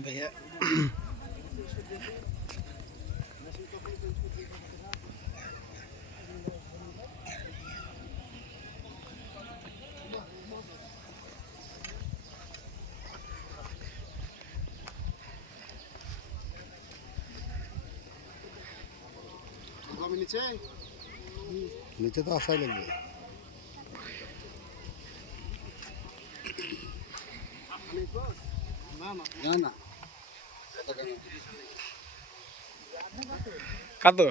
কি ভাইয়া নিচে তো আসাই লাগবে না না কাতো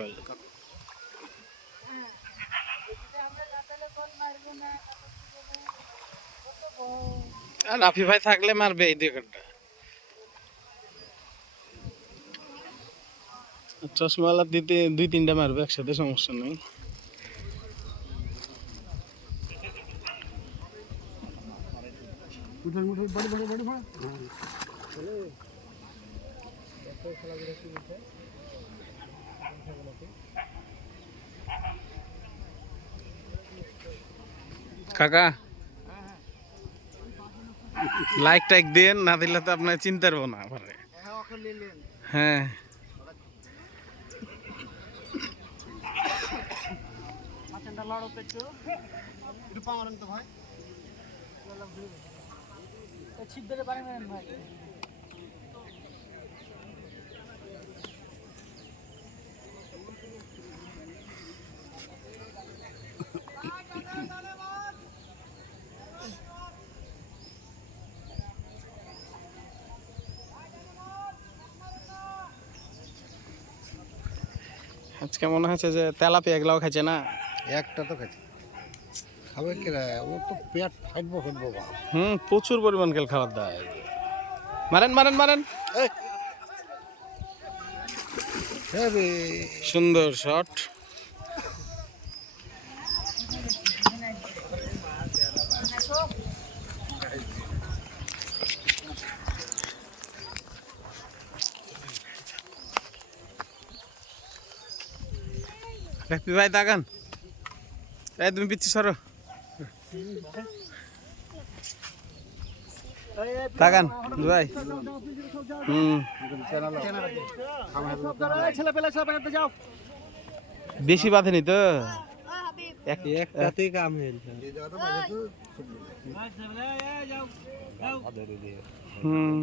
আর রাফি ভাই থাকলে মারবে এই দুই ঘণ্টা চশমাওয়ালা দিতে দুই তিনটা মারবে একসাথে সমস্যা নেই। উঠে উঠে বাড়ি বাড়ি বাড়ি বাড়ি। কাকা লাইক টাইক দেন না দিলে তো আপনার চিনতে পারব না পারে হ্যাঁ। একটু পাওয়ারেন তো ভাই। আজকে মনে হচ্ছে যে তেলাপি একলাও খাইছে না? একটা তো খাইছে। খাবে কিরা ও তো পেট ফাটবো ফাটবো বাপ। হুম প্রচুর পরিমাণ খেল খাবার দেয়। মারেন মারেন মারেন। সুন্দর শট রাখবি ভাই তাকান এই তুমি পিচ্ছি, সরো। তাকান ভাই। হুম। বেশি বাঁধেনি তো? কাম হুম।